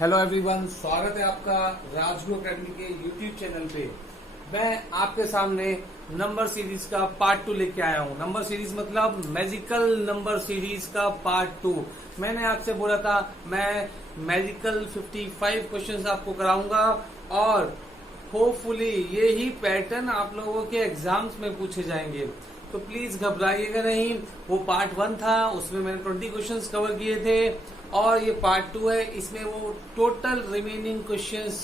Hello everyone, स्वागत है आपका राजगुरु अकेडमी के यूट्यूब चैनल पे। मैं आपके सामने नंबर सीरीज का पार्ट 2 लेके आया हूँ। नंबर सीरीज मतलब मैजिकल नंबर सीरीज का पार्ट 2। मैंने आपसे बोला था मैं मैजिकल 55 क्वेश्चंस आपको कराऊंगा और होपफुली ये ही पैटर्न आप लोगों के एग्जाम्स में पूछे जाएंगे। तो प्लीज घबराइएगा नहीं। वो पार्ट 1 था, उसमें मैंने 20 क्वेश्चंस कवर किए थे और ये पार्ट 2 है, इसमें वो टोटल रिमेनिंग क्वेश्चंस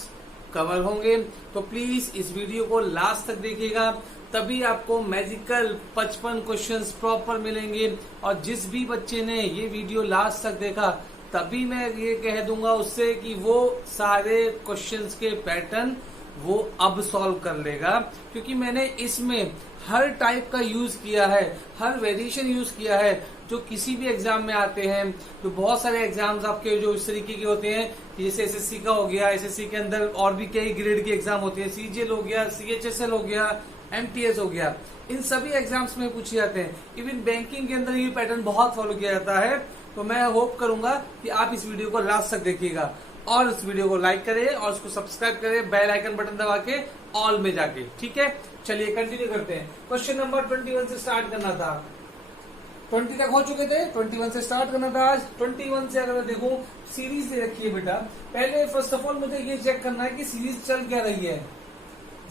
कवर होंगे। तो प्लीज इस वीडियो को लास्ट तक देखिएगा, तभी आपको मैजिकल 55 क्वेश्चंस प्रॉपर मिलेंगे। और जिस भी बच्चे ने ये वीडियो लास्ट तक देखा तभी मैं ये कह दूंगा उससे कि वो सारे क्वेश्चंस के पैटर्न वो अब सॉल्व कर लेगा, क्योंकि मैंने इसमें हर टाइप का यूज किया है, हर वेरिएशन यूज किया है जो किसी भी एग्जाम में आते हैं। तो बहुत सारे एग्जाम्स आपके जो इस तरीके के होते हैं, जैसे एसएससी का हो गया, एसएससी के अंदर और भी कई ग्रेड के एग्जाम होते हैं, सीजीएल हो गया, सीएचएसएल हो गया, एमटीएस हो गया, इन सभी एग्जाम्स में पूछे जाते हैं। इवन बैंकिंग के अंदर ये पैटर्न बहुत फॉलो किया जाता है। तो मैं होप करूंगा कि आप इस वीडियो को लास्ट तक देखिएगा और इस वीडियो को लाइक करें और उसको सब्सक्राइब करें बेल आइकन बटन दबा के ऑल में जाके। ठीक है, चलिए कंटिन्यू करते हैं। क्वेश्चन नंबर 21 से स्टार्ट करना था। 20 तक हो चुके थे, 21 से स्टार्ट करना था आज। 21 से अगर मैं देखूं, सीरीज दे रखी है बेटा। पहले फर्स्ट ऑफ ऑल मुझे ये चेक करना है कि सीरीज चल क्या रही है।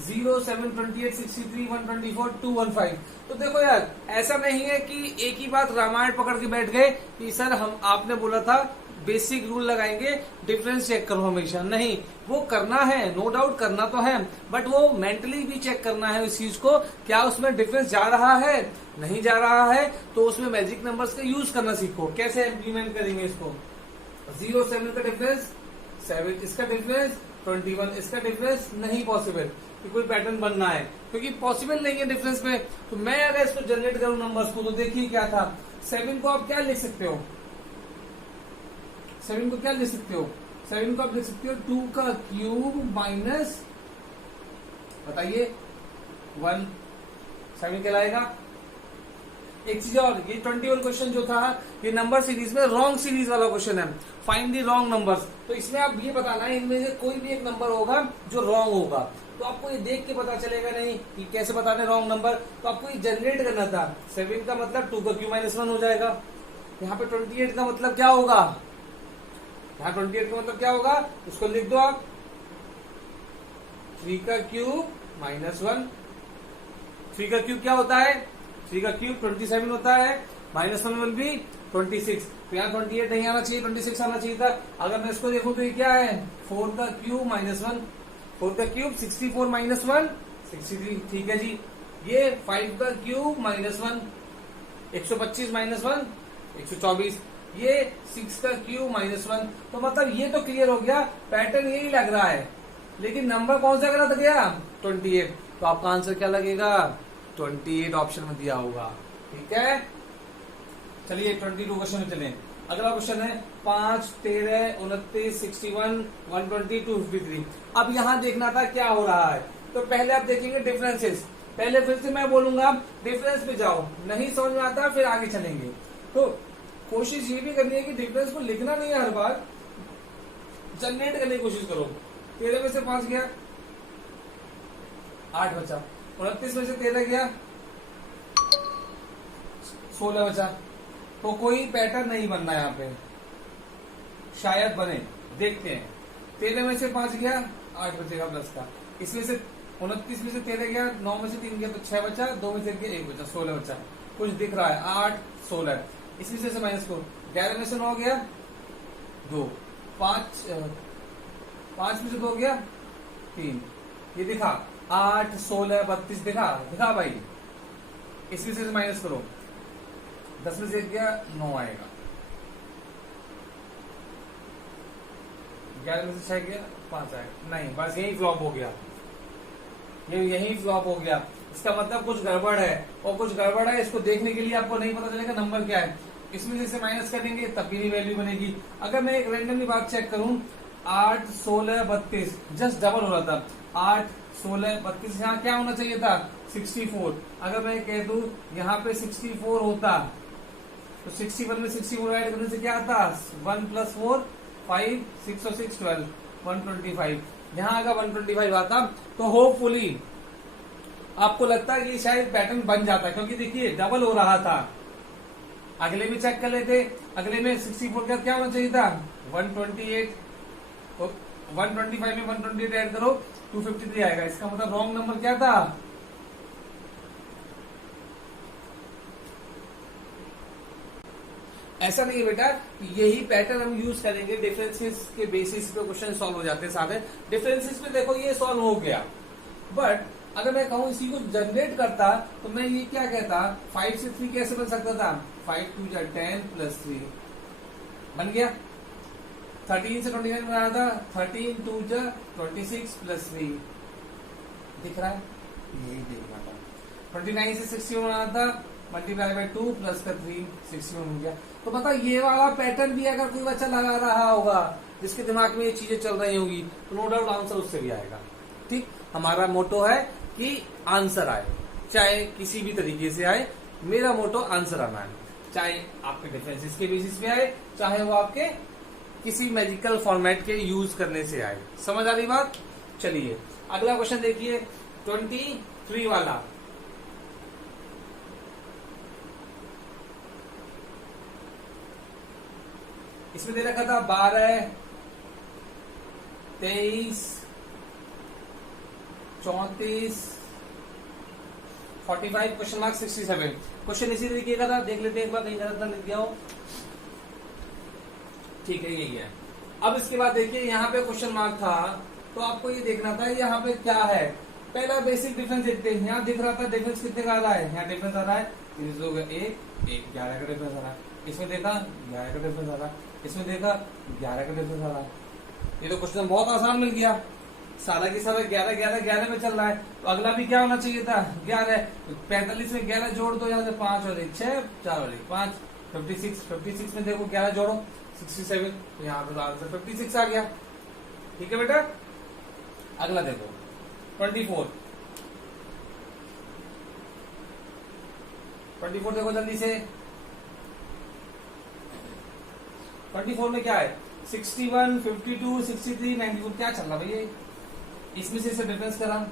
0, 7, 28, 63, 124, 215। तो देखो यार, ऐसा नहीं है कि एक ही बात रामायण पकड़ के बैठ गए कि सर हम आपने बोला था बेसिक रूल लगाएंगे, डिफरेंस चेक करो हमेशा। नहीं, वो करना है, नो डाउट करना तो है, बट वो मेंटली भी चेक करना है उस चीज को, क्या उसमें डिफरेंस जा रहा है, नहीं जा रहा है। तो उसमें मैजिक नंबर्स का यूज करना सीखो। कैसे इम्प्लीमेंट करेंगे इसको। 0, 7 का डिफरेंस, 7 इसका डिफरेंस, 21 इसका डिफरेंस, नहीं पॉसिबल कि कोई पैटर्न बनना है, क्योंकि पॉसिबल नहीं है डिफरेंस में। तो मैं अगर इसको जनरेट करूं नंबर्स को, तो देखिए क्या था। 7 को आप क्या लिख सकते हो, 7 को क्या लिख सकते हो, 7 को आप लिख सकते हो 2 का क्यूब माइनस, बताइए 1, 7 कहलाएगा। एक चीज और, ये 21 क्वेश्चन जो था ये नंबर सीरीज में रॉन्ग सीरीज वाला क्वेश्चन है। Find the wrong numbers. तो इसमें आप ये बताना है इनमें से कोई भी एक नंबर होगा जो रॉन्ग होगा। तो आपको ये देख के पता चलेगा नहीं कि कैसे बताने रॉन्ग नंबर। तो आपको ये जनरेट करना था। 7 का मतलब 2 का क्यूब माइनस 1 हो जाएगा। यहाँ पे 28 का मतलब क्या होगा, यहाँ 28 का मतलब क्या होगा, उसको लिख दो आप 3 का क्यूब माइनस 1। 3 का क्यूब क्या होता है, 3 का क्यूब 27 होता है, माइनस 1 विल बी 26। तो यहाँ 28 नहीं आना चाहिए, 26 आना चाहिए था। अगर मैं इसको देखूं तो ये क्या है, 4 का क्यूब माइनस 1, 4 का क्यूब 64 माइनस 1 63। ठीक है जी। ये 5 का क्यूब माइनस 1 125 माइनस 1 124। ये 6 का क्यूब माइनस 1। तो मतलब ये तो क्लियर हो गया, पैटर्न यही लग रहा है, लेकिन नंबर कौन सा गलत गया, 28। तो आपका आंसर क्या लगेगा, 28 ऑप्शन में दिया होगा। ठीक है, चलिए 22 क्वेश्चन में चलें। अगला क्वेश्चन है 5, 13, 29, 61, 120, 253। अब यहां देखना था क्या हो रहा है। तो पहले आप देखेंगे डिफरेंसेस। पहले फिर से मैं बोलूंगा डिफरेंस पे जाओ, नहीं समझ में आता फिर आगे चलेंगे। तो कोशिश ये भी करनी है कि डिफरेंस को लिखना नहीं है, हर बार जनरेट करने की कोशिश करो। 13 में से 5 गया, 8 बचा। 29 में से 13 गया, 16 बचा। तो कोई पैटर्न नहीं बनना यहाँ पे, शायद बने, देखते हैं। 13 में से 5 गया, 8 बचेगा प्लस का। इसमें से 29 में से 13 गया, 9 में से 3 गया तो 6 बचा, 2 में से गया 1 बचा, 16 बचा। कुछ दिख रहा है, 8, 16। इसी से माइनस को 11 में से 9 गया, 2, 5 में से 2 गया, 3। ये दिखा 8, 16, 32 दिखा भाई। इसमें से माइनस करो, 10 में से 1 गया, 9 आएगा। 11 में से 6 गया, 5 आएगा। नहीं, बस यही फ्लॉप हो गया, यही फ्लॉप हो गया। इसका मतलब कुछ गड़बड़ है, और कुछ गड़बड़ है इसको देखने के लिए आपको नहीं पता चलेगा नंबर क्या है। इसमें से माइनस करेंगे तब भी नहीं वैल्यू बनेगी। अगर मैं एक रैंडमली बात चेक करूं, 8, 16, 32 जस्ट डबल हो रहा था। 8, 16, 32 यहाँ क्या होना चाहिए था, 64। अगर मैं कह दूं यहाँ पे 64 होता तो 61 में 64 ऐड करने से क्या आता, 1 + 4 5 6 और 6 12 125। यहां अगर 125 आता तो होपफुली आपको लगता है कि शायद पैटर्न बन जाता है, क्योंकि देखिए डबल हो रहा था। अगले भी चेक कर लेते, अगले में 64 का क्या होना चाहिए था 128, तो 125 में 128 ऐड करो 253 आएगा। इसका मतलब रॉन्ग नंबर क्या था, ऐसा नहीं है बेटा। यही पैटर्न हम यूज करेंगे, डिफरेंसेस के बेसिस पे क्वेश्चन सॉल्व हो जाते हैं सारे। डिफरेंसेस पे देखो ये सॉल्व हो गया, बट अगर मैं कहूं इसी को जनरेट करता तो मैं ये क्या कहता 5 से 3 कैसे बन सकता था 5 2 जा 10 प्लस 3 बन गया। 13 से 29 बनाया था 13 2 जा 26 प्लस 3 दिख रहा है, यही देखना था। 29 से 61 बनाया था मल्टीप्लाई बाय 2 प्लस का 3 61 हो गया। तो बता ये वाला पैटर्न भी अगर कोई बच्चा लगा रहा होगा जिसके दिमाग में ये चीजें चल रही होंगी तो नो डाउट आंसर उससे भी आएगा। ठीक, हमारा मोटो है कि आंसर आए, चाहे किसी भी तरीके से आए, मेरा मोटो आंसर आना है, चाहे आपके डिफरेंसेस के बेसिस पे आए, चाहे वो आपके किसी मैजिकल फॉर्मेट के यूज करने से आए। समझ आ रही बात। चलिए अगला क्वेश्चन देखिए 23 वाला। इसमें दे रखा था 12 23 34 45 क्वेश्चन मार्क 67। क्वेश्चन इसी तरीके का था, देख लेते हैं एक बार, कहीं गलत ना लिख दिया हो। ठीक है, यही है। अब इसके बाद देखिए यहाँ पे क्वेश्चन मार्क था तो आपको ये देखना था यहाँ पे क्या है। पहला बेसिक डिफरेंस देखते हैं। यहाँ दिख रहा था डिफरेंस कितने का आ रहा है, यहाँ डिफरेंस आ रहा है 1 11 का डिफरेंस आ रहा है। इसमें देखा 11 का डिफरेंस आ रहा है, इसमें देखा 11 का डिफरेंस आ रहा है। ये तो क्वेश्चन बहुत आसान मिल गया, सारा की सारा 11 11 11 में चल रहा है। तो अगला भी क्या होना चाहिए था 11। तो 45 में 11 जोड़ दो, यहाँ से 5 और 1 6 4 और 1 5 56 में देखो 11 जोड़ो 67, तो यहाँ पे आंसर 56 आ गया। ठीक है बेटा। अगला देखो 24 देखो जल्दी से। 24 में क्या है 61 52 63 94 क्या चल रहा भैया। इसमें से इसे डिफरेंस करा,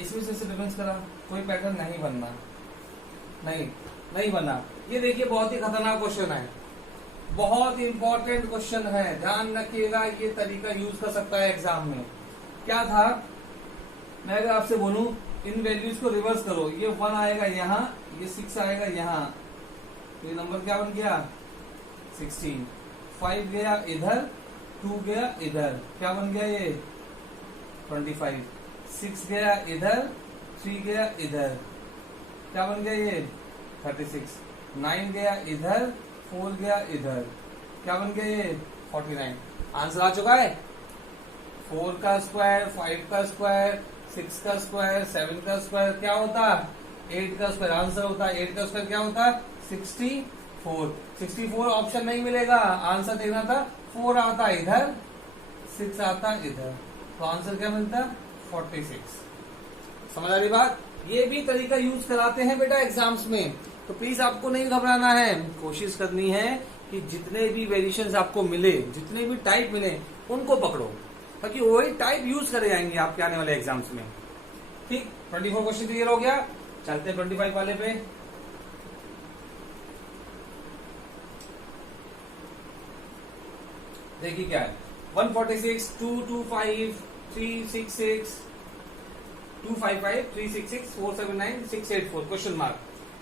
इसमें से इसे डिफरेंस करा, कोई पैटर्न नहीं बनना, नहीं बना। ये देखिए बहुत ही खतरनाक क्वेश्चन है, बहुत इंपॉर्टेंट क्वेश्चन है, ध्यान रखिएगा। ये तरीका यूज कर सकता है एग्जाम में। क्या था, मैं अगर आपसे बोलूं इन वैल्यूज को रिवर्स करो, ये 1 आएगा यहाँ, ये 6 आएगा यहाँ, तो ये नंबर क्या बन गया 16। 5 गया इधर, 2 गया इधर, क्या बन गया ये 25। 6 गया इधर, 3 गया इधर, क्या बन गया ये 36। 9 गया इधर, 4 गया इधर, क्या बन गया ये 49। आंसर आ चुका है। 4 का स्क्वायर, 5 का स्क्वायर, 6 का स्क्वायर, 7 का स्क्वायर क्या होता 8 का स्क्वायर आंसर होता है। 8 का स्क्वायर क्या होता 64। 64 ऑप्शन नहीं मिलेगा, आंसर देना था 4 आता इधर, 6 आता इधर, तो आंसर क्या मिलता 46। समझ आ रही बात। ये भी तरीका यूज कराते हैं बेटा एग्जाम्स में, तो प्लीज आपको नहीं घबराना है, कोशिश करनी है कि जितने भी वेरिएशंस आपको मिले, जितने भी टाइप मिले उनको पकड़ो, ताकि वही टाइप यूज करे जाएंगे आपके आने वाले एग्जाम्स में। ठीक, 24 क्वेश्चन क्लियर हो गया। चलते हैं 25 वाले पे। देखिए क्या है 146 225 366 255 366 479 684 क्वेश्चन मार्क।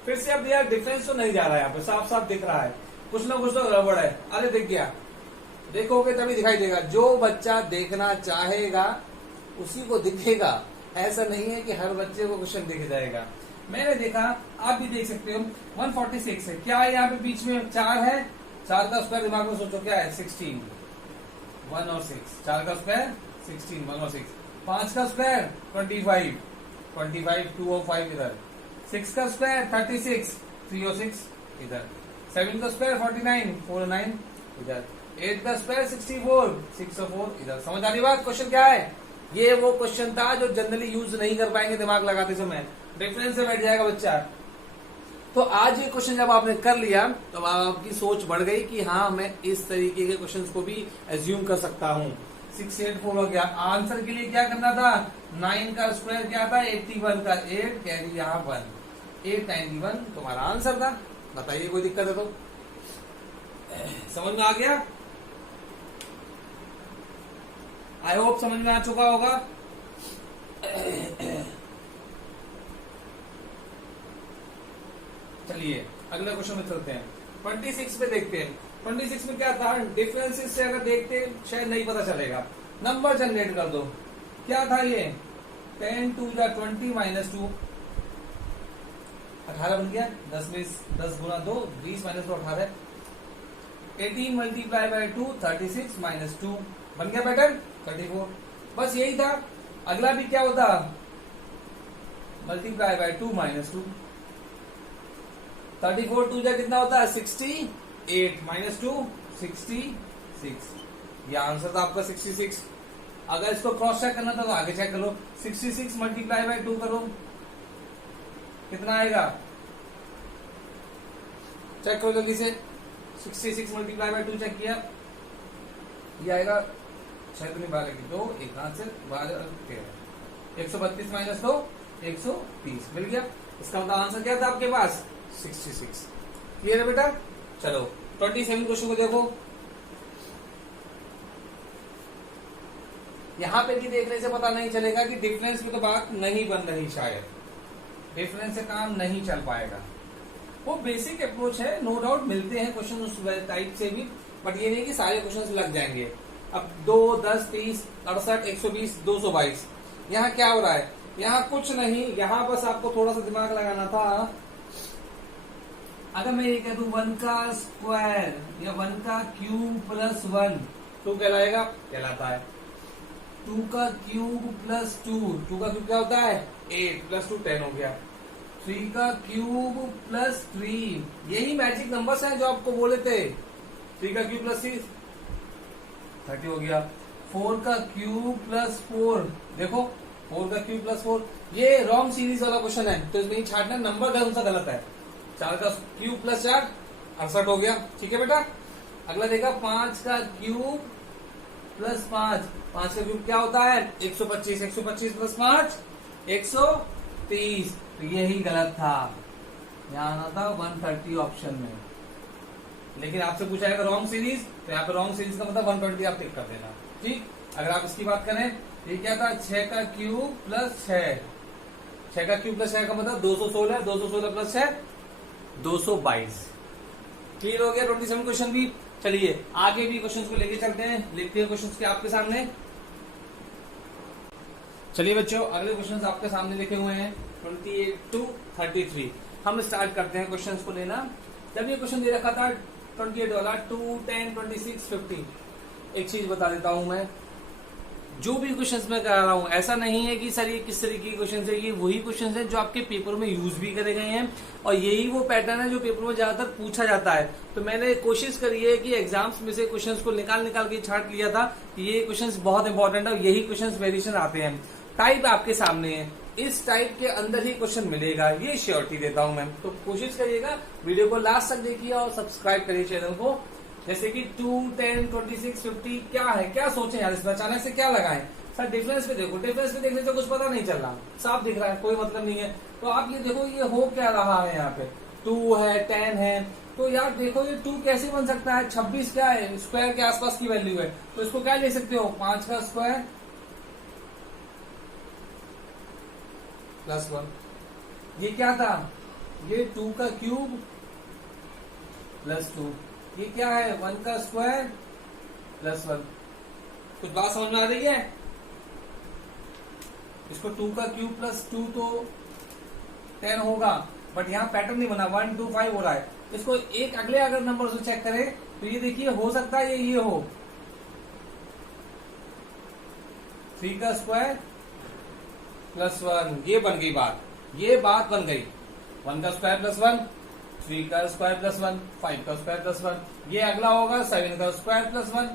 फिर से अब यार डिफरेंस तो नहीं जा रहा है, यहाँ पे साफ साफ दिख रहा है, कुछ ना कुछ तो गड़बड़ है। अरे देख गया, देखोगे तभी दिखाई देगा। जो बच्चा देखना चाहेगा उसी को दिखेगा, ऐसा नहीं है कि हर बच्चे को क्वेश्चन दिख जाएगा। मैंने देखा, आप भी देख सकते हो 146 है, क्या है यहाँ पे बीच में 4 है, 4 का स्क्वायर दिमाग में सोचो क्या है 16, 1 और 6, 4 का स्क्वायर 16, 1 और 6, 5 का स्क्वायर 25, 25 2 और 5 इधर, 6 का स्क्वायर 36, 3 और 6 इधर, 7 का स्क्वायर 49, 4 और 9 इधर, 8 का स्क्वायर 64, 6 और 4 इधर। समझ आ रही बात। क्वेश्चन क्या है, ये वो क्वेश्चन था जो जनरली यूज नहीं कर पाएंगे दिमाग लगाते समय, डिफरेंस से बैठ जाएगा बच्चा। तो आज ये क्वेश्चन जब आपने कर लिया तो आपकी सोच बढ़ गई कि हाँ मैं इस तरीके के क्वेश्चंस को भी एज्यूम कर सकता हूँ। 684 हो गया। आंसर के लिए क्या करना था, 9 का स्क्वायर क्या था, 81 का 8 कैरी यहाँ 1, 891 तुम्हारा आंसर था। बताइए कोई दिक्कत है तो? समझ में आ गया? आई होप समझ में आ चुका होगा। चलिए अगले क्वेश्चन में चलते हैं। 26 पे देखते हैं। 26 में क्या था, डिफरेंसेस से अगर देखते शायद नहीं पता चलेगा। नंबर जनरेट कर दो। क्या था ये, 10 2 जा 20 माइनस 2, 18 बन गया। 10 गुना 2 20 माइनस 2 18। 18 मल्टीप्लाई बाय 2 36 माइनस 2 बन गया पैटर्न 34। बस यही था। अगला भी क्या होता, मल्टीप्लाई बाय 2 माइनस 2। 34 2 जा कितना होता है, 68 माइनस 2 66। ये आंसर था आपका 66। अगर इसको क्रॉस चेक करना था तो आगे चेक करो। 66 मल्टीप्लाई बाय 2 करो, कितना आएगा, चेक करो जल्दी से। 66 मल्टीप्लाई बाय 2 चेक किया, ये आएगा 6 दूनी 12 की 2, एक हाथ से 12 132 माइनस 2 130 मिल गया। इसका मतलब आंसर क्या था आपके पास, 66। क्लियर है बेटा? चलो 27 क्वेश्चन को देखो। यहां पे भी देखने से पता नहीं चलेगा कि डिफरेंस में तो बात नहीं बन रही, शायद डिफरेंस से काम नहीं चल पाएगा। वो बेसिक अप्रोच है, नो डाउट मिलते हैं क्वेश्चन उस टाइप से भी, बट ये नहीं कि सारे क्वेश्चन लग जाएंगे। अब 2 10 30 68 120 222 यहाँ क्या हो रहा है, यहाँ कुछ नहीं, यहाँ बस आपको थोड़ा सा दिमाग लगाना था। अगर मैं ये कह दूं 1 का स्क्वायर या 1 का क्यूब प्लस 1 तो कहलाएगा, कहलाता है। 2 का क्यूब प्लस 2, 2 का क्यूब क्या होता है 8 प्लस 2 10 हो गया। 3 का क्यूब प्लस 3, यही मैजिक नंबर्स हैं जो आपको बोले थे। 3 का क्यूब प्लस 3 30 हो गया। 4 का क्यूब प्लस 4, देखो 4 का क्यूब प्लस 4, ये रॉन्ग सीरीज वाला क्वेश्चन है तो इसमें छाटना, नंबर कौन सा गलत है। 4 का क्यूब प्लस 4 68 हो गया, ठीक है बेटा। अगला देखा 5 का क्यूब प्लस 5, 5 का क्यूब क्या होता है 125, 125 प्लस 5 130, तो यही गलत था, यहाँ आना था 130 ऑप्शन में। लेकिन आपसे पूछा है रॉन्ग सीरीज, तो यहाँ पे रॉन्ग सीरीज का मतलब 120 आप टिक कर देना, ठीक। अगर आप इसकी बात करें, ये क्या था 6 का क्यूब प्लस 6, 6 का क्यूब प्लस 6 का मतलब 216, 216 प्लस 6 222। क्लियर हो गया 27 क्वेश्चन भी। चलिए आगे भी क्वेश्चंस को लेके चलते हैं, लिखते हैं क्वेश्चंस के आपके सामने। चलिए बच्चों अगले क्वेश्चंस आपके सामने लिखे हुए हैं 28 to 33। हम स्टार्ट करते हैं क्वेश्चंस को लेना। जब ये क्वेश्चन दे रखा था 28 वाला 2 10 26 50, एक चीज बता देता हूं मैं, जो भी क्वेश्चंस मैं करा रहा हूं ऐसा नहीं है कि सर ये किस तरीके के क्वेश्चन है, ये वही क्वेश्चन है जो आपके पेपर में यूज भी करे गए हैं और यही वो पैटर्न है जो पेपर में ज्यादातर पूछा जाता है। तो मैंने कोशिश करी है कि एग्जाम्स में से क्वेश्चंस को निकाल के छाट लिया था कि ये क्वेश्चंस बहुत इंपॉर्टेंट है और यही क्वेश्चंस वेरिएशन आते हैं। टाइप आपके सामने है, इस टाइप के अंदर ही क्वेश्चन मिलेगा, ये श्योरिटी देता हूं मैं। तो कोशिश करिएगा वीडियो को लास्ट तक देखिए और सब्सक्राइब करिए चैनल को। जैसे कि 2 10 26 50 क्या है, क्या सोचें यार इसमें, अचानक से क्या लगाएं सर, डिफरेंस पे देखो, डिफरेंस पे देखने से कुछ पता नहीं चल रहा, साफ दिख रहा है, कोई मतलब नहीं है। तो आप ये देखो ये हो क्या रहा है, यहाँ पे 2 है 10 है, तो यार देखो ये 2 कैसे बन सकता है, 26 क्या है स्क्वायर के आसपास की वैल्यू है, तो इसको क्या ले सकते हो 5 का स्क्वायर प्लस 1। ये क्या था, ये 2 का क्यूब प्लस 2, ये क्या है 1 का स्क्वायर प्लस 1। कुछ बात समझ में आ रही है? इसको 2 का क्यूब प्लस 2 तो 10 होगा, बट यहाँ पैटर्न नहीं बना, 1 2 5 हो रहा है। इसको एक अगले अगर नंबर से चेक करें तो ये देखिए हो सकता है ये हो 3 का स्क्वायर प्लस 1, ये बन गई बात, ये बात बन गई। 1 का स्क्वायर प्लस 1, 3 का स्क्वायर प्लस 1, 5 का स्क्वायर प्लस 1, ये अगला होगा 7 का स्क्वायर प्लस 1,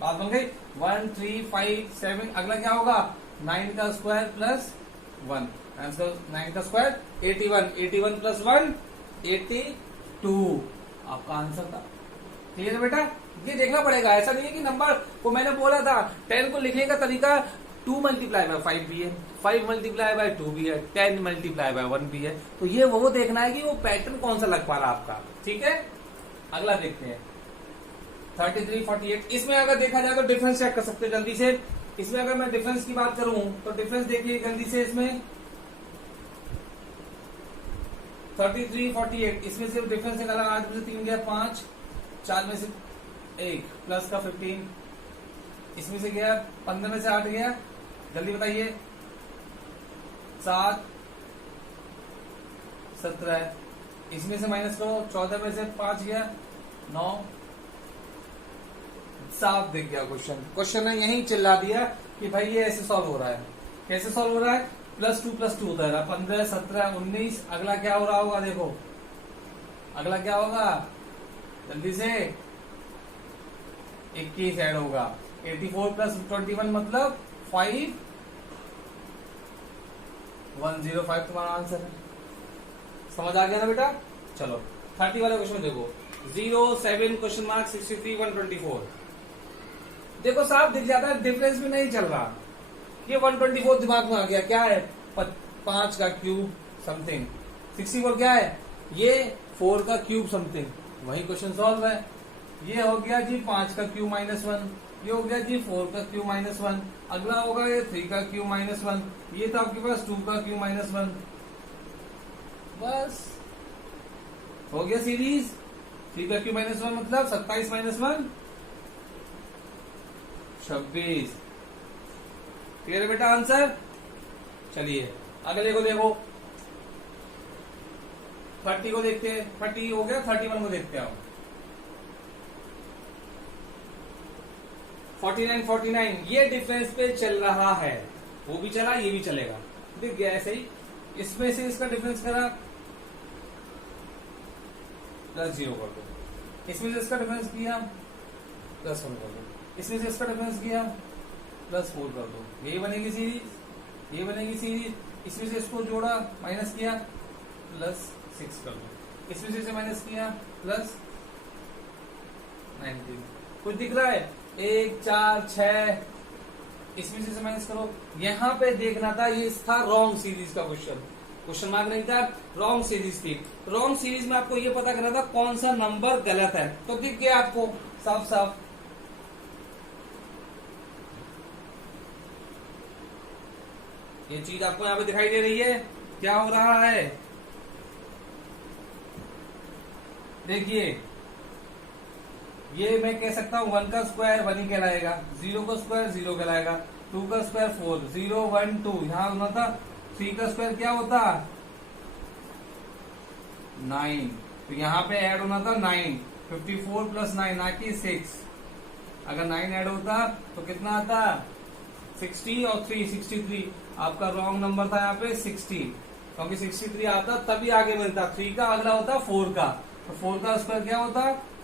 बात बन गई। 1 3 5 7, अगला क्या होगा 9 का स्क्वायर प्लस 1, आंसर 9 का स्क्वायर 81, 81 प्लस 1 82 आपका आंसर था। क्लियर है बेटा? ये देखना पड़ेगा, ऐसा नहीं है कि नंबर को मैंने बोला था 10 को लिखने का तरीका 2 मल्टीप्लाई बाय 5 भी है, 5 मल्टीप्लाई बाय 2 भी है, 10 मल्टीप्लाई बाय 1 भी है। तो ये वो देखना है कि वो पैटर्न कौन सा लग पा रहा आपका। ठीक है, अगला देखते हैं 33 48। इसमें अगर देखा जाए तो डिफरेंस चेक कर सकते हैं जल्दी से। इसमें अगर मैं डिफरेंस की बात करूं तो डिफरेंस देखिए जल्दी से। इसमें 33 48 इसमें सिर्फ डिफरेंस निकाला, 8 में से 3 गया 5, 4 में से 1 प्लस का 15, इसमें से गया 15 में से 8 गया, जल्दी बताइए 7 17, इसमें से माइनस करो 14 में से 5 गया 9, साफ दिख गया क्वेश्चन ने यही चिल्ला दिया कि भाई ये ऐसे सॉल्व हो रहा है। कैसे सॉल्व हो रहा है? +2 होता है 15 17 19। अगला क्या हो रहा होगा? देखो अगला क्या होगा, जल्दी से 21 ऐड होगा। 84 प्लस 21 मतलब 5105 तुम्हारा आंसर है। समझ आ गया ना बेटा? चलो 30 वाले क्वेश्चन देखो 0 7 क्वेश्चन मार्क 63 124। देखो साफ दिख जाता है, डिफरेंस भी नहीं चल रहा। ये 124 दिमाग में आ गया, क्या है 5 का क्यूब समथिंग। 64 क्या है? ये 4 का क्यूब समथिंग, वही क्वेश्चन सॉल्व है। ये हो गया जी 5 का क्यूब -1, ये हो गया जी 4 का क्यूब -1, अगला होगा ये 3 का क्यूब -1, ये तो आपके पास 2 का क्यूब -1। बस हो गया सीरीज। 3 का क्यूब -1 मतलब 27 -1 26। क्लियर है बेटा आंसर? चलिए अगले को देखो, 30 को देखते हैं। 30 हो गया, 31 को देखते हैं। 49 ये डिफरेंस पे चल रहा है, वो भी चला ये भी चलेगा, दिख गया ऐसे ही। इसमें से इसका डिफरेंस करा +0 कर दो, इसमें से इसका डिफरेंस किया +1 कर दो, इसमें से इसका डिफरेंस किया +4 कर दो। यही बनेगी सीरीज, ये बनेगी सीरीज। इसमें से इसको जोड़ा माइनस किया +6 कर दो, इसमें से इसे माइनस किया +19। कुछ दिख रहा है? 1 4 6, इसमें से माइनस करो। यहां पे देखना था, ये था रॉन्ग सीरीज का क्वेश्चन मार्क नहीं था, रॉन्ग सीरीज थी। रॉन्ग सीरीज में आपको ये पता करना था कौन सा नंबर गलत है, तो दिख गया आपको साफ साफ। ये चीज आपको यहाँ पे दिखाई दे रही है, क्या हो रहा है? देखिए ये मैं कह सकता हूं 1 का स्क्वायर 1 ही कहलाएगा, 0 का स्क्वायर 0 कहलाएगा, 2 का स्क्वायर 4, 0 1 2 यहां होना था। 3 का स्क्वायर क्या होता? 9, तो यहाँ पे ऐड होना था 9, 54 प्लस 9 ना कि 6। अगर 9 ऐड होता तो कितना आता? 60 और 3 63। आपका रॉन्ग नंबर था यहाँ पे 60, क्योंकि 63 आता तभी आगे मिलता। 3 का अगला होता 4 का, तो 4 का स्क्वायर क्या होता?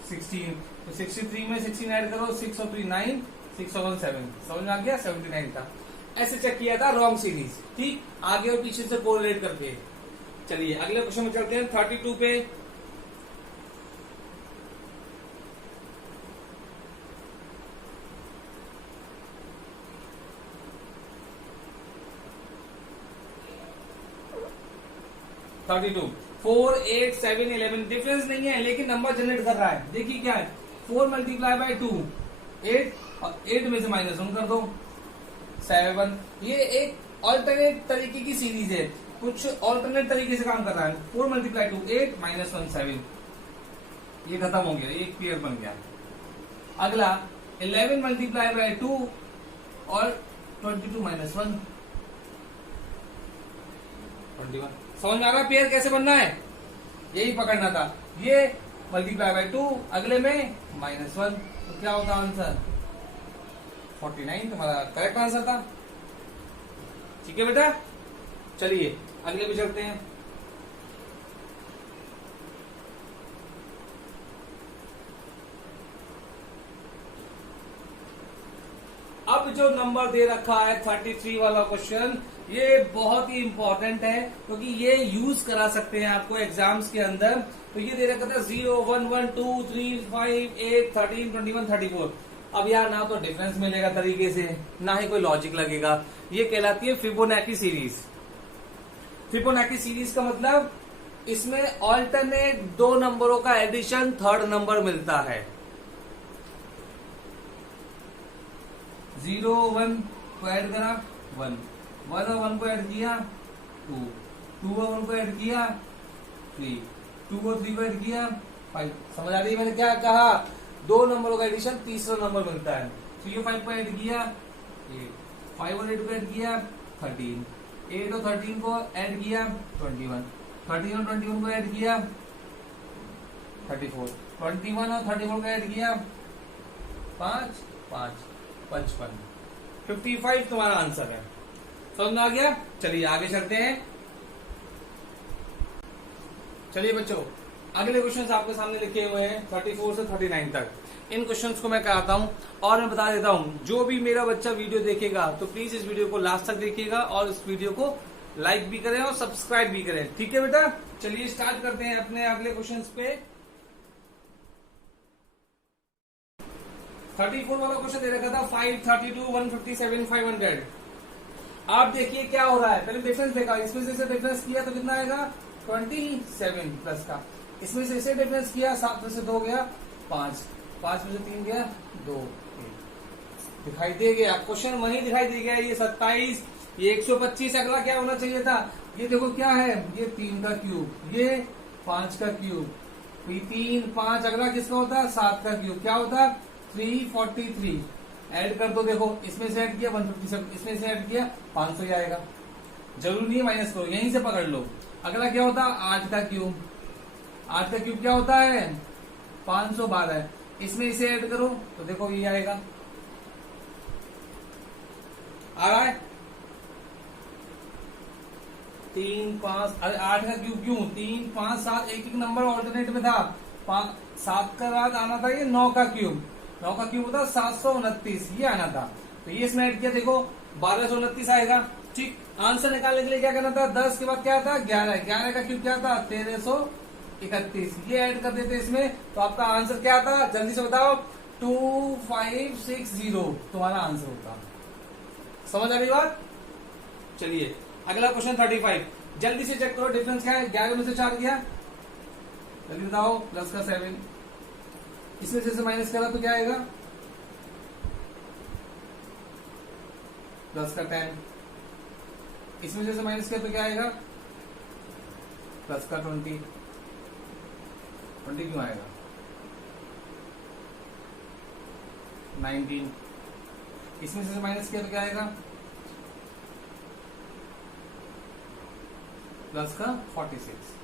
16। तो 63 में 16 ऐड करो, 6 और 3 9, 6 और 1 7। समझ में आ गया? 79 था। ऐसे चेक किया था रॉन्ग सीरीज, ठीक, आगे और पीछे से कोरिलेट करके। चलिए अगले क्वेश्चन में चलते हैं 32 पे। (32) 4 8 7 11 डिफरेंस नहीं है, लेकिन नंबर जनरेट कर रहा है। देखिए क्या है, 4 मल्टीप्लाई बाय 2 8, और 8 में से -1 कर दो 7। ये एक ऑल्टरनेट तरीके की सीरीज है, कुछ ऑल्टरनेट तरीके से काम कर रहा है। 4 मल्टीप्लाई 2 8 -1 7, ये खत्म हो गया, एक क्लियर बन गया। अगला 11 मल्टीप्लाई बाय 2 और 22 -1 21। समझ में आ रहा है पेयर कैसे बनना है? यही पकड़ना था। ये मल्टीप्लाई बाय 2, अगले में -1, तो क्या होता आंसर? 49 तुम्हारा करेक्ट आंसर था। ठीक है बेटा, चलिए अगले पे चलते हैं। अब जो नंबर दे रखा है 33 वाला क्वेश्चन, ये बहुत ही इंपॉर्टेंट है क्योंकि ये यूज करा सकते हैं आपको एग्जाम्स के अंदर। तो ये दे रखा था 0, 1, 1, 2, 3, 5, 8, 13, 21, 34। अब यार ना तो डिफरेंस मिलेगा तरीके से, ना ही कोई लॉजिक लगेगा। ये कहलाती है फिबोनाची सीरीज। फिबोनाची सीरीज का मतलब इसमें ऑल्टरनेट दो नंबरों का एडिशन थर्ड नंबर मिलता है। 0, 1 को ऐड करा 1, 1 और 1 को ऐड किया 2, 2 और 1 को ऐड किया 3, 2 और 3 को ऐड किया 5। समझ आ रही है मैंने क्या कहा? दो नंबरों का एडिशन तीसरा नंबर मिलता है। 3 और 5 को ऐड किया 8, 5 और 8 को ऐड किया 13, 8 और 13 को ऐड किया 21, 13 और 21 को ऐड किया 34, 21 और 34 को ऐड किया 5, 5, 55, 55 तुम्हारा आंसर है। समझ में आ गया? चलिए आगे चलते हैं। चलिए बच्चों, अगले क्वेश्चंस आपके सामने लिखे हुए हैं 34 से 39 तक। इन क्वेश्चंस को मैं कराता हूं और मैं बता देता हूं, जो भी मेरा बच्चा वीडियो देखेगा तो प्लीज इस वीडियो को लास्ट तक देखिएगा और इस वीडियो को लाइक भी करें और सब्सक्राइब भी करें। ठीक है बेटा? चलिए स्टार्ट करते हैं अपने अगले क्वेश्चंस पे। 34 वाला क्वेश्चन दे रखा था 5, 32, 157, 500। आप देखिए क्या हो रहा है। पहले डिफरेंस देखा, इसमें से डिफरेंस किया तो कितना आएगा 27 प्लस का। इसमें से इसे डिफरेंस किया 7 में से 2 गया 5, 5 में से 3 गया 2, 1 दिखाई दे गया। क्वेश्चन वही दिखाई दे गया। ये 27, ये 125। अगला क्या होना चाहिए था? ये देखो क्या है, ये 3 का क्यूब, ये 5 का क्यूब, 3, 5। अगला किसका होता? 7 का क्यूब। क्या होता? 343। ऐड कर दो। देखो इसमें से ऐड किया 157, इसमें से ऐड किया 500 ही आएगा। जरूरी नहीं माइनस करो, यहीं से पकड़ लो। अगला क्या होता? 8 का क्यूब। 8 का क्यूब क्या होता है? 512। इसमें इसे ऐड करो तो देखो ये आएगा। आ रहा है 3, 5। अरे 8 का क्यूब क्यों? 3, 5, 7 एक एक नंबर ऑल्टरनेट में था। 7 का बाद आना था ये 9 का क्यूब। 9 का क्यूब होता 729, ये आना था। तो ये इसमें ऐड किया, देखो 1229 आएगा। ठीक, आंसर निकालने के लिए क्या करना था? 10 के बाद क्या था? 11। 11 का क्यूब क्या था? 1331। ये ऐड कर देते इसमें तो आपका आंसर क्या था? जल्दी से बताओ। 2560 तुम्हारा आंसर होता। समझ आ रही बात? चलिए अगला क्वेश्चन 35। जल्दी से चेक करो डिफरेंस क्या है। 11 में से 4 गया, जल्दी बताओ। प्लस का 7, इसमें से माइनस करा तो क्या आएगा? प्लस का 10, इसमें से माइनस किया तो क्या आएगा? प्लस का 20। 20 क्यों आएगा? 19, इसमें से माइनस किया तो क्या आएगा? प्लस का 46।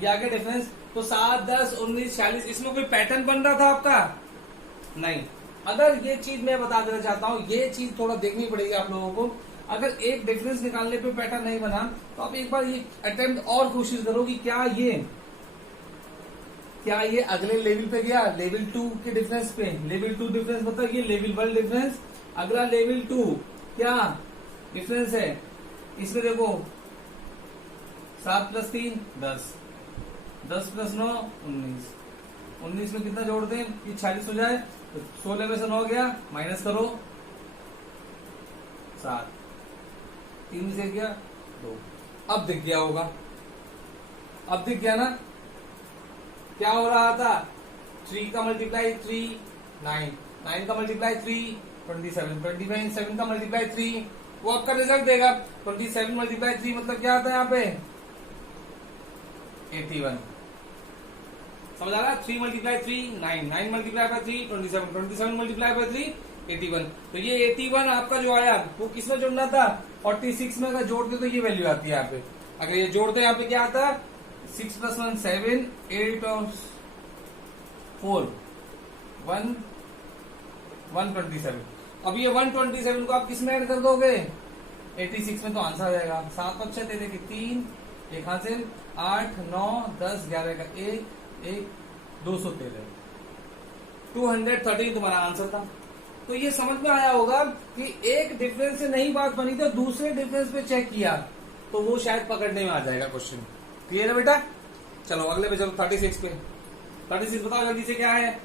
ये आगे डिफरेंस तो 7, 10, 19, 46। इसमें कोई पैटर्न बन रहा था आपका? नहीं। अगर ये चीज मैं बता देना चाहता हूं, ये चीज थोड़ा देखनी पड़ेगी आप लोगों को। अगर एक डिफरेंस निकालने पे पैटर्न नहीं बना तो आप एक बार ये अटेम्प्ट और कोशिश करो कि क्या ये अगले लेवल पे गया, लेवल 2 के डिफरेंस पे। लेवल 2 डिफरेंस मतलब ये लेवल 1 डिफरेंस, अगला लेवल 2 क्या डिफरेंस है? इसमें देखो 7 + 3 10, 10 + 9 19, 19 में कितना जोड़ दें कि 46 हो जाए? तो 16 में से 9 गया, माइनस करो 7, 3 में से गया 2। अब दिख गया होगा, अब दिख गया ना क्या हो रहा था? 3 का मल्टीप्लाई 3 9, 9 का मल्टीप्लाई 3 27, 27 का मल्टीप्लाई 3 वो आपका रिजल्ट देगा। 27 मल्टीप्लाई 3 मतलब क्या आता है यहाँ पे? 81। समझ आ रहा है? 3 multiply 3 9, 9 multiply by 3 27, 27 multiply by 3 81। तो ये 81 आपका जो आया वो किसमें जोड़ना था? 46 में। अगर जोड़ते तो ये वैल्यू आती है यहाँ पे। अगर ये जोड़ते यहाँ पे क्या आता है? 6 + 1 7, 8 और 4 127। अब ये 127 को आप किसमें ऐड कर दोगे? 86 में। तो आंसर आ जाएगा 7 × 6 तेरे 3, एक हासिल 8, 9, 10, 11 का 1, 213 तुम्हारा आंसर था। तो ये समझ में आया होगा कि एक डिफरेंस से नहीं बात बनी तो दूसरे डिफरेंस पे चेक किया तो वो शायद पकड़ने में आ जाएगा क्वेश्चन। क्लियर है बेटा? चलो अगले पे चलो 36 पे। 36 बताओ जल्दी से क्या है,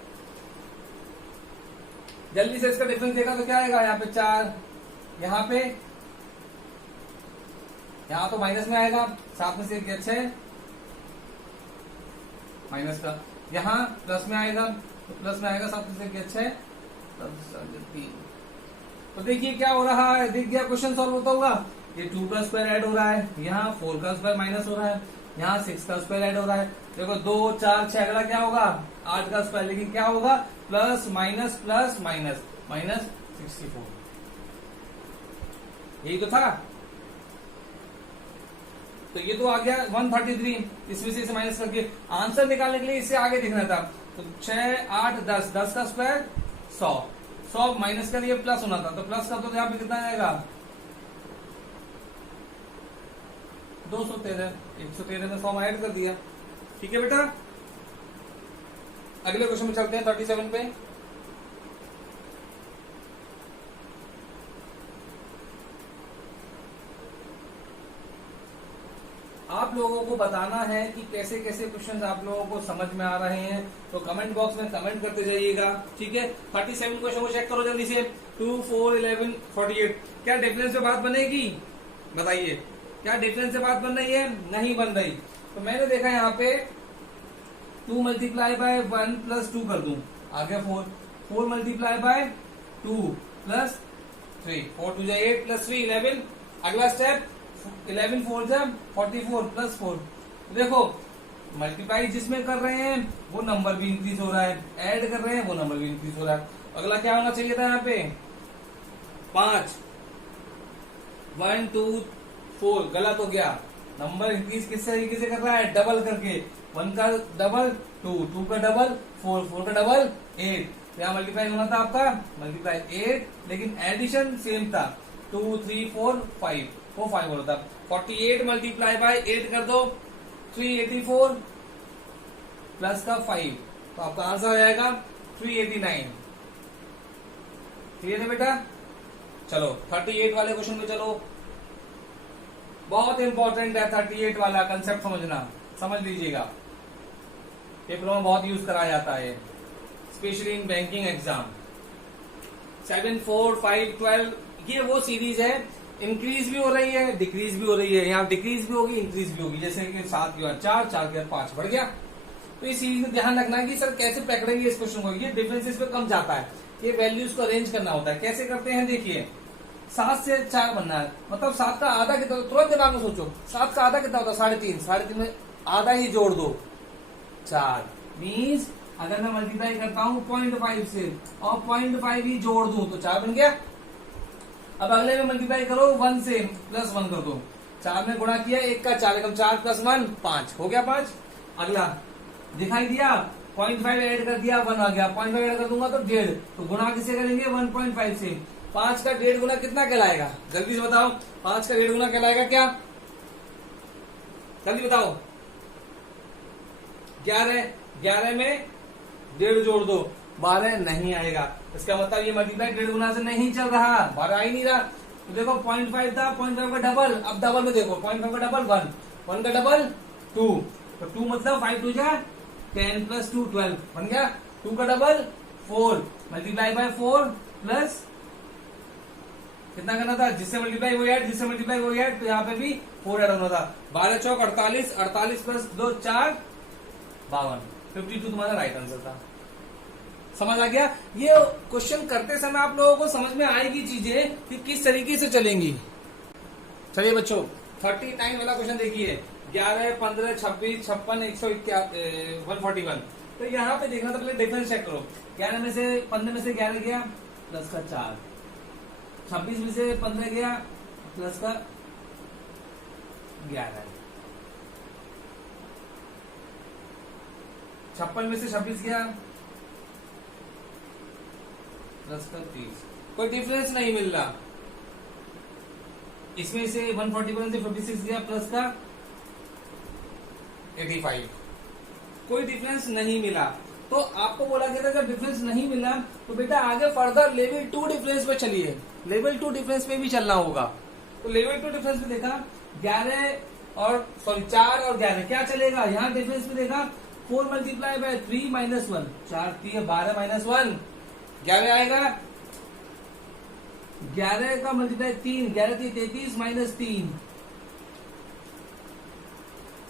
जल्दी से इसका डिफरेंस देखा तो क्या आएगा, यहाँ पे 4, यहाँ तो माइनस में आएगा, 7 में से 1 गया 6 माइनस का, यहाँ प्लस में आएगा तो प्लस में आएगा 7 में से 1 गया 6 3। तो देखिए क्या हो रहा है, दिख गया क्वेश्चन सॉल्व होता होगा। ये 2 का स्क्वायर ऐड हो रहा है, यहाँ 4 का स्क्वायर माइनस हो रहा है, यहाँ 6 का स्क्वायर ऐड हो रहा है। देखो 2 4 6 अगला क्या होगा 8 का स्क्वायर, लेकिन क्या होगा प्लस माइनस माइनस 64। यही तो था। तो ये तो आ गया 133, इसमें से इसे माइनस करके आंसर निकालने के लिए इसे आगे देखना था। तो 6 8 10 10 का स्क्वायर 100 माइनस कर ये प्लस होना था, तो प्लस का तो यहाँ पे कितना आएगा 213, 113 में 100 ऐड कर दिया। ठीक है बेटा, अगले क्वेश्चन में चलते हैं 37 पे। आप लोगों को बताना है कि कैसे कैसे क्वेश्चंस आप लोगों को समझ में आ रहे हैं, तो कमेंट बॉक्स में कमेंट करते जाइएगा। ठीक है, 37 क्वेश्चन को चेक करो जल्दी से। 2 4 11 48 क्या डिफरेंस से बात बनेगी, बताइए क्या डिफरेंस से बात बन रही है? नहीं बन रही। तो मैंने देखा यहाँ पे 2 मल्टीप्लाई बाय 1 प्लस 2 कर दूं, आ गया 4। 4 मल्टीप्लाई बाय 2 प्लस 3, 4 2 8 प्लस 3 11। अगला स्टेप 11 4 44 प्लस 4। देखो मल्टीप्लाई जिसमें कर रहे हैं वो नंबर भी इंक्रीज हो रहा है, ऐड कर रहे हैं वो नंबर भी इंक्रीज हो रहा है। अगला क्या होना चाहिए था यहाँ पे 5 1 2 4, गलत हो गया। नंबर इंक्रीज किस तरीके से कर रहा है, डबल करके। 1 का डबल 2, 2 का डबल 4, 4 का डबल 8। यहाँ मल्टीप्लाई होना था आपका मल्टीप्लाई 8, लेकिन एडिशन सेम था 2 3 4 5, वो 5 होता। 48 मल्टीप्लाई बाय 8 कर दो 384 प्लस का 5, तो आपका आंसर आ जाएगा 389। क्लियर है बेटा? चलो 38 वाले क्वेश्चन में चलो, बहुत इंपॉर्टेंट है 38 वाला कंसेप्ट समझना, समझ लीजिएगा, पेपरों में बहुत यूज कराया जाता है, स्पेशली इन बैंकिंग एग्जाम। 7 4 5 12 ये वो सीरीज है, इंक्रीज भी हो रही है डिक्रीज भी हो रही है। यहाँ डिक्रीज भी होगी इंक्रीज भी होगी, जैसे कि 7 के बाद 4, 4 के बाद 5 बढ़ गया। तो इस सीरीज में ध्यान रखना है कि सर कैसे पकड़ेंगे इस क्वेश्चन को, ये डिफरेंसेस पे कम जाता है, ये वैल्यूज को अरेंज करना होता है। कैसे करते हैं देखिए, 7 से 4 बनना है, मतलब 7 का आधा कितना, तुरंत दिमाग में सोचो 7 का आधा कितना होता है 3.5, 3.5 में आधा ही जोड़ दो 4, मीन्स अगर मैं मल्टीप्लाई करता हूँ 0.5 से और 0.5 ही जोड़ दूं तो 4 बन गया। अब अगले में मल्टीप्लाई करो 1 से प्लस 1 कर दो, 4 में गुणा किया 1 का 4 एकम 4 प्लस 1 5 हो गया 5। अगला दिखाई दिया 0.5 ऐड कर दिया 1 आ गया, 0.5 ऐड कर दूंगा तो 1.5, तो गुणा किसे करेंगे 1.5 से। 5 का 1.5 गुना कितना कहलाएगा, जल्दी से बताओ 5 का 1.5 गुना कहलाएगा क्या, जल्दी बताओ। 11 में 1.5 जोड़ दो 12 नहीं आएगा, इसका मतलब ये मल्टीप्लाई 1.5 गुना से नहीं चल रहा, 12 आ ही नहीं रहा। तो देखो 0.5 था, 0.5 का डबल, अब डबल में देखो 0.5 का डबल 1, 1 का डबल 2, तो 2 मतलब 5 2 जा 10 प्लस 2 12 बन गया। 2 का डबल 4 मल्टीप्लाई बाय 4 प्लस कितना करना था, जिससे मल्टीप्लाई वो ऐड, जिससे मल्टीप्लाई वो ऐड, तो यहाँ पे भी 4 ऐड होना था। 12 चौक 48, 48 प्लस 2 4 52, 52 तुम्हारा राइट आंसर था। समझ आ गया? ये क्वेश्चन करते समय आप लोगों को समझ में आएगी चीजें कि किस तरीके से चलेंगी। चलिए बच्चों 39 वाला क्वेश्चन देखिए, 11 15 26 56 141। तो यहाँ पे देखना था, पहले डिफरेंस चेक करो। 11 में से 15 में से 11 गया प्लस का 4, 26 में से 15 गया प्लस का 11, 56 में से 26 गया प्लस का 30, कोई डिफरेंस नहीं मिल रहा। इसमें से 141 से 56 गया प्लस का 85, कोई डिफरेंस नहीं मिला। तो आपको बोला गया था जब डिफरेंस नहीं मिला तो बेटा आगे फर्दर लेवल 2 डिफरेंस पे चलिए, लेवल 2 डिफरेंस पे भी चलना होगा। तो लेवल 2 डिफरेंस पे देखा 11 और 4 और 11 क्या चलेगा, यहाँ डिफरेंस पे देखा 4 मल्टीप्लाई बाय 3 माइनस 1, 4 3 12 माइनस 1 11 आएगा, 11 का मल्टीप्लाई 3, 11 3 33 माइनस 3,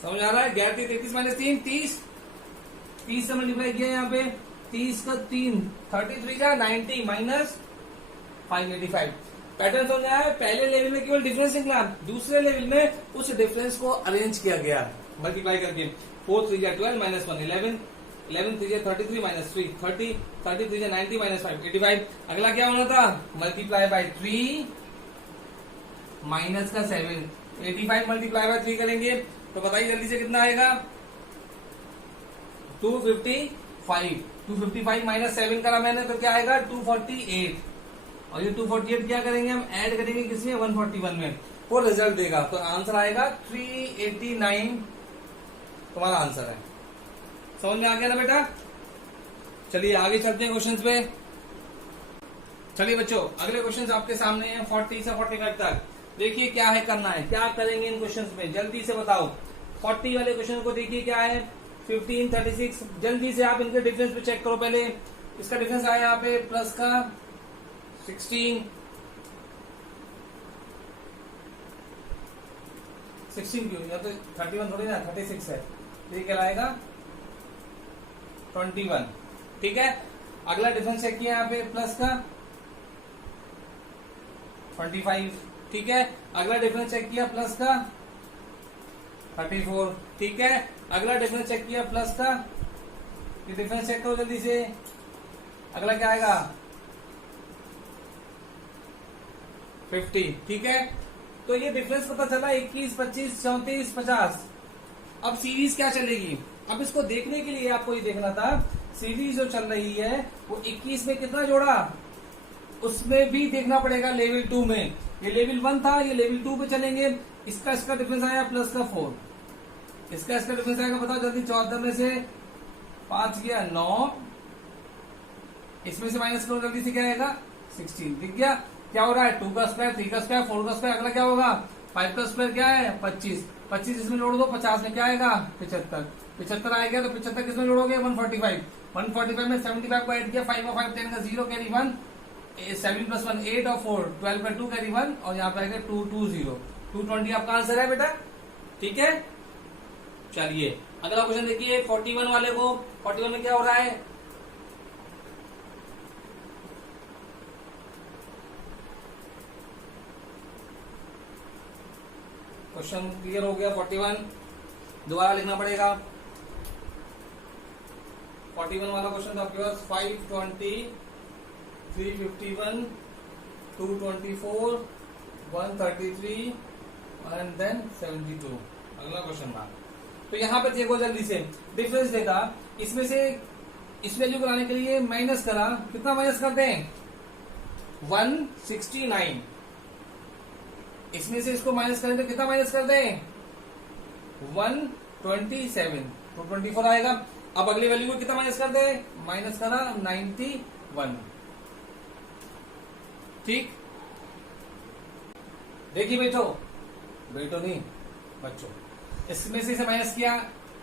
समझ आ रहा है, 11 3 33 माइनस 3 30, 30 से मल्टीप्लाई किया यहाँ पे 30 का 3 33 का 90 माइनस 585। पैटर्न समझ आया है, पहले लेवल में केवल डिफरेंस निकला, दूसरे लेवल में उस डिफरेंस को अरेंज किया गया मल्टीप्लाई करके 4 3 12 माइनस 1 11, 11 3 33 माइनस 3 30, 30 3 90 माइनस 5 85। अगला क्या होना था, मल्टीप्लाई बाय 3 माइनस का 7, 85 मल्टीप्लाई बाय 3 करेंगे तो बताइए जल्दी से कितना आएगा, 255 माइनस 7 करा मैंने तो क्या आएगा 248, और ये 248 क्या करेंगे हम ऐड करेंगे किसमें 141 में, वो रिजल्ट देगा तो आंसर आएगा 389 तुम्हारा आंसर है। समझ में आ गया ना बेटा। चलिए आगे चलते हैं क्वेश्चंस पे। चलिए बच्चों अगले क्वेश्चंस आपके सामने हैं 40 से 45 तक। देखिए क्या है करना है, क्या करेंगे इन क्वेश्चंस में जल्दी से बताओ। 40 वाले क्वेश्चन को देखिए क्या है 15 36, जल्दी से आप इनके डिफरेंस पे चेक करो। पहले इसका डिफरेंस आया यहाँ पे प्लस का 16 क्यों, या तो 31 थोड़ी ना 36 है, ये क्या आएगा 21, ठीक है। अगला डिफरेंस चेक किया यहाँ पे प्लस का 25, ठीक है। अगला डिफरेंस चेक किया प्लस का 34, ठीक है। अगला डिफरेंस चेक किया प्लस का, ये डिफरेंस चेक करो जल्दी से। अगला क्या आएगा 50, ठीक है। तो ये डिफरेंस पता चला 21 25 34 50। अब सीरीज क्या चलेगी, अब इसको देखने के लिए आपको ये देखना था सीरीज जो चल रही है वो 21 में कितना जोड़ा, उसमें भी देखना पड़ेगा लेवल 2 में। ये लेवल 1 था, ये लेवल 2 पे चलेंगे। इसका डिफरेंस आया प्लस का 4, इसका डिफरेंस आएगा बताओ जल्दी। 14 में से 5 गया 9, इसमें से माइनस करो जल्दी से, क्या आएगा 16, दिख गया। क्या हो रहा है 2 का स्क्वायर 3 का स्क्वायर 4 का स्क्वायर। अगला क्या होगा 5 का स्क्वायर क्या है 25, 25 इसमें जोड़ दो 50 में क्या आएगा 75, 75 आएगा तो 75 किसमें जोड़ोगे 145, 145 में 75 को ऐड किया 5 और 5 10 का 0 कैरी 1, 7 प्लस 1 8 और 4 12 का 2 कैरी 1 और यहाँ पे आएगा 220, 220 आपका आंसर है बेटा, ठीक है। चलिए अगला क्वेश्चन देखिए 41 वाले को। 41 में क्या हो रहा है, क्वेश्चन क्लियर हो गया। 41 दोबारा लिखना पड़ेगा। 41 वाला क्वेश्चन था आपके पास 520 351 224 133 एंड देन 72। अगला क्वेश्चन था तो यहाँ पे देखो जल्दी से डिफरेंस देखा, इसमें से इस वैल्यू को लाने के लिए माइनस करा, कितना माइनस करते हैं 169, इसमें से इसको माइनस करें तो कितना माइनस करते हैं 127, तो 24 आएगा। अब अगली वैल्यू को कितना माइनस करते हैं, माइनस करा 91, ठीक। देखिए बेटो नहीं बच्चों, इसमें से माइनस किया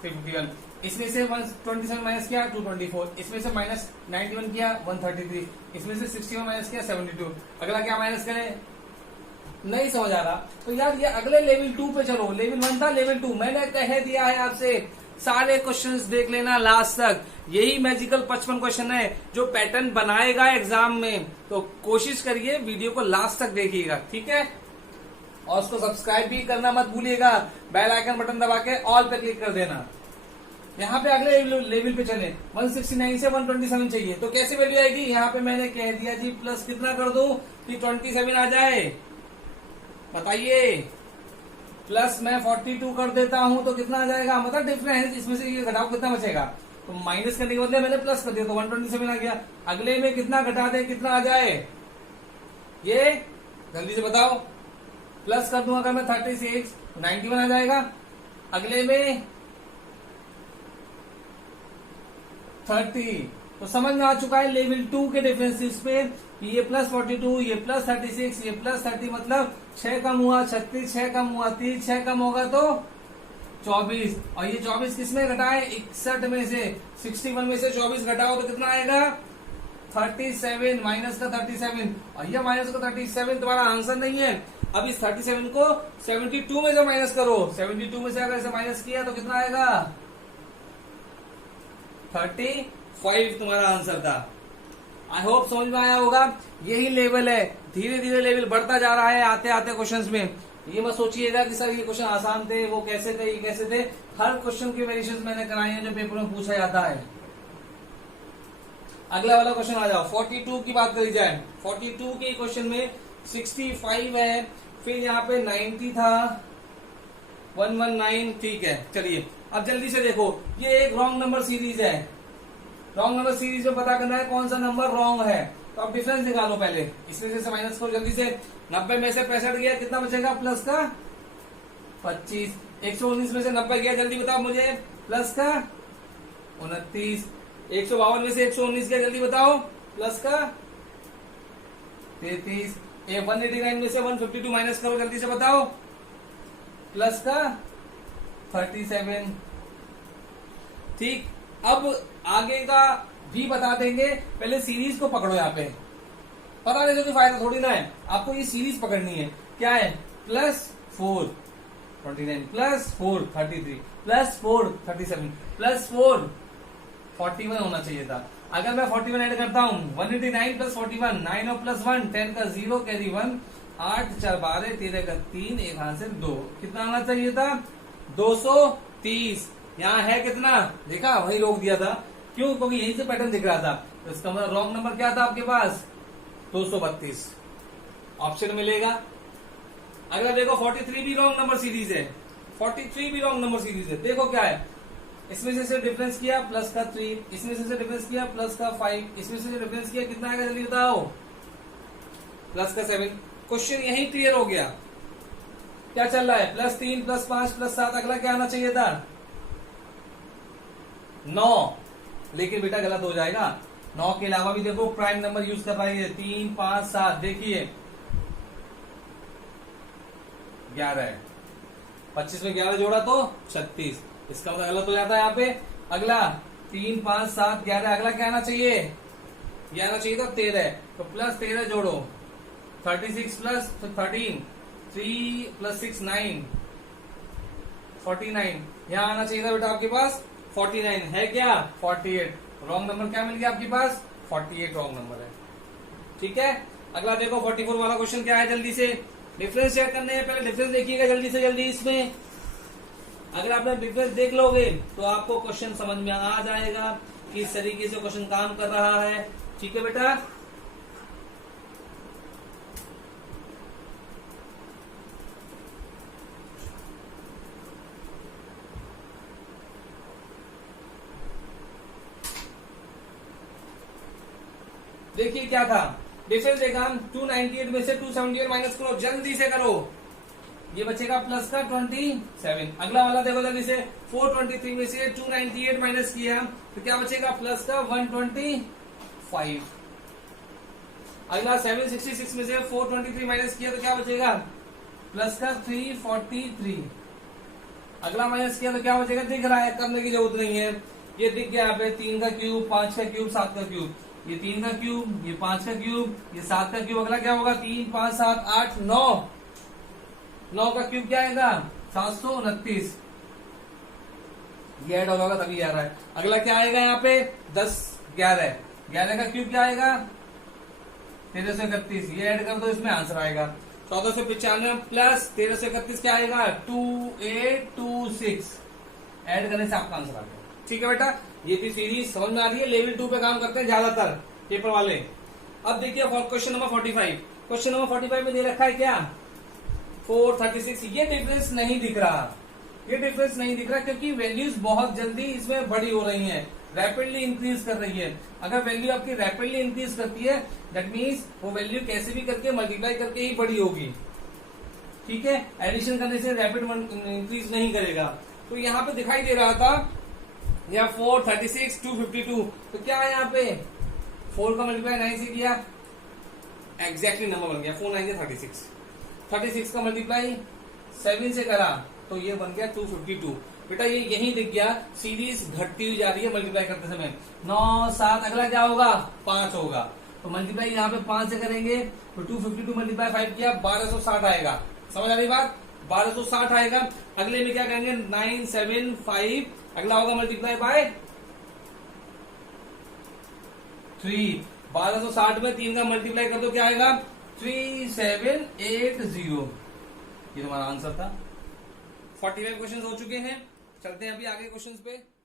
51, इसमें से 127 माइनस किया 224, इसमें से माइनस 91 किया 133, इसमें से 61 माइनस किया 72। अगला क्या माइनस करें, नहीं समझ आ रहा तो यार ये अगले लेवल 2 पे चलो। लेवल 1 था, लेवल 2 मैंने कह दिया है आपसे सारे क्वेश्चंस देख लेना लास्ट तक। यही मैजिकल 55 क्वेश्चन है जो पैटर्न बनाएगा एग्जाम में, तो कोशिश करिए वीडियो को लास्ट तक देखिएगा, ठीक है। और उसको सब्सक्राइब भी करना मत भूलिएगा, बेल आइकन बटन दबा के ऑल पे क्लिक कर देना। यहाँ पे अगले लेवल पे चले 169 से 127 चाहिए, तो कैसे वैल्यू आएगी, यहाँ पे मैंने कह दिया जी प्लस कितना कर दूं कि 27 आ जाए, बताइए। प्लस मैं 42 कर देता हूं तो कितना आ जाएगा, मतलब डिफरेंस इसमें से ये घटाओ कितना बचेगा, तो माइनस करने के बदले मैंने प्लस कर दिया तो 127 आ गया। अगले में कितना घटा दे कितना आ जाए, ये जल्दी से बताओ। प्लस कर दूंगा अगर मैं 36 91 आ जाएगा। अगले में 30। तो समझ में आ चुका है लेवल 2 के डिफरेंसेस पे। ये प्लस 42, ये प्लस 36, ये प्लस 30, मतलब 6 कम हुआ 36, 6 कम हुआ 30, 6 कम होगा तो 24। और ये 24 किसमें घटा है? 61 में से। 61 में से 24 घटाओ तो कितना आएगा? 37 माइनस का 37। और ये माइनस का 37 तुम्हारा आंसर नहीं है। अब इस 37 को 72 में से माइनस करो। 72 में से अगर इसे माइनस किया तो कितना आएगा? 35 तुम्हारा आंसर था। आई होप समझ में आया होगा। यही लेवल है, धीरे धीरे लेवल बढ़ता जा रहा है आते आते क्वेश्चंस में। ये मत सोचिएगा कि सर ये क्वेश्चन आसान थे, वो कैसे थे, ये कैसे थे। हर क्वेश्चन की वेरिएशंस मैंने कराए हैं जो पेपर में पूछा जाता है। अगला वाला क्वेश्चन आ जाओ। 42 की बात करी जाए। 42 के क्वेश्चन में 65 है, फिर यहाँ पे 90 था, 119, ठीक है। चलिए अब जल्दी से देखो, ये एक रॉन्ग नंबर सीरीज है। रॉन्ग नंबर सीरीज में पता करना है कौन सा नंबर रॉन्ग है। तो अब डिफरेंस निकालो पहले, इसमें से माइनस करो जल्दी से। 90 में से 65 गया, कितना बचेगा? प्लस का 25। 119 में से 90 गया, जल्दी बताओ मुझे। प्लस का 29। 152 में से 119 गया, जल्दी बताओ। प्लस का 33। 189 में से 152 माइनस करो, जल्दी से बताओ। प्लस का 37। ठीक, अब आगे का भी बता देंगे, पहले सीरीज को पकड़ो। यहाँ पे पता नहीं तो फायदा थोड़ी ना है, आपको ये सीरीज पकड़नी है। क्या है? प्लस 4 29, प्लस 4 33, प्लस 4 37, प्लस 4 41 होना चाहिए था। अगर मैं 41 ऐड करता हूँ, 189 प्लस 41, 9 और प्लस 1, 10 का 0 कैरी 1, 8 4 12, 13 का 3, एक हाथ से 2, कितना आना चाहिए था? 230। यहाँ है कितना? देखा, वही रोक दिया था। क्यों? क्योंकि यही से पैटर्न दिख रहा था। तो इसका मतलब रॉन्ग नंबर क्या था आपके पास? 232 ऑप्शन मिलेगा। अगला देखो, 43 भी रॉन्ग नंबर सीरीज है। 43 भी रॉन्ग नंबर सीरीज है। देखो क्या है, इसमें से डिफरेंस किया प्लस का 3, इसमें से डिफरेंस किया प्लस का 5, इसमें से डिफरेंस किया कितना आएगा जल्दी बताओ? प्लस का 7। क्वेश्चन यही क्लियर हो गया। क्या चल रहा है? Plus 3 plus 5 plus 7। अगला क्या आना चाहिए था? 9। लेकिन बेटा गलत हो जाएगा। 9 के अलावा भी देखो प्राइम नंबर यूज कर रही है। 3 5 7, देखिए 11 है। 25 में 11 जोड़ा तो 36, इसका मतलब गलत हो जाता है यहाँ पे। अगला 3 5 7 11, अगला क्या आना चाहिए? ये आना चाहिए था 13। तो प्लस 13 जोड़ो, 36 प्लस 13, 3 प्लस 6 9, 49। यहाँ आना चाहिए था बेटा आपके पास 49, है क्या? 48। रॉन्ग नंबर क्या मिल गया आपके पास? 48 रॉन्ग नंबर है। ठीक है, अगला देखो 44 वाला क्वेश्चन क्या है, जल्दी से डिफरेंस चेक करने हैं। पहले डिफरेंस देखिएगा जल्दी से जल्दी। इसमें अगर आपने डिफरेंस देख लोगे तो आपको क्वेश्चन समझ में आ जाएगा कि इस तरीके से क्वेश्चन काम कर रहा है। ठीक है बेटा, देखिए क्या था डिफरेंस। देखा हम 298 में से 278 माइनस करो, जल्दी से करो। ये बचेगा प्लस का 27। अगला वाला देखो जल्दी से, 423 में से 298 माइनस किया तो क्या बचेगा? प्लस का 125। अगला 766 में से 423 माइनस किया तो क्या बचेगा? प्लस का 343। अगला माइनस किया तो क्या बचेगा? दिख रहा है, करने की जरूरत नहीं है, ये दिख गया यहाँ पे। 3 का क्यूब, 5 का क्यूब, 7 का क्यूब। ये 3 का क्यूब, ये 5 का क्यूब, ये 7 का क्यूब। अगला क्या होगा? 3 5 7 8 9, 9 का क्यूब क्या आएगा? 729। ये ऐड होगा तभी आ रहा है। अगला क्या आएगा यहाँ पे? 10 11, 11 का क्यूब क्या आएगा? 1331। ये ऐड कर दो, इसमें आंसर आएगा 1495 प्लस 1331 क्या आएगा? 2826। ऐड करने से आपका आंसर आ गया। ठीक है बेटा, ये भी सीरीज समझ में आ रही है। लेवल 2 पे काम करते हैं ज्यादातर पेपर वाले। अब देखिए क्वेश्चन नंबर 45। क्वेश्चन नंबर 45 में दे रखा है क्या? 436। ये डिफरेंस नहीं दिख रहा, ये डिफरेंस नहीं दिख रहा क्योंकि वैल्यूज बहुत जल्दी इसमें बड़ी हो रही हैं, रैपिडली इंक्रीज कर रही है। अगर वैल्यू आपकी रैपिडली इंक्रीज करती है दैट मीन्स वो वैल्यू कैसे भी करके मल्टीप्लाई करके ही बड़ी होगी। ठीक है, एडिशन करने से रैपिड इंक्रीज नहीं करेगा। तो यहाँ पे दिखाई दे रहा था या 4 36 252। तो क्या है यहाँ पे 4 का मल्टीप्लाई 9 से किया, एग्जैक्टली नंबर बन गया 4 9 36। 36 का मल्टीप्लाई 7 से करा तो ये बन गया 252। बेटा ये यही दिख गया, सीरीज घटती हुई जा रही है मल्टीप्लाई करते समय। 9 7 अगला क्या होगा 5 होगा, तो मल्टीप्लाई यहाँ पे 5 से करेंगे तो 252 मल्टीप्लाई 5 किया 1260 आएगा। समझ आ रही बात, 1260 आएगा। अगले में क्या करेंगे 975, अगला होगा मल्टीप्लाई बाय 3। 1260 में 3 का मल्टीप्लाई कर दो क्या आएगा 3780। ये तुम्हारा आंसर था। 45 क्वेश्चन हो चुके हैं, चलते हैं अभी आगे क्वेश्चंस पे।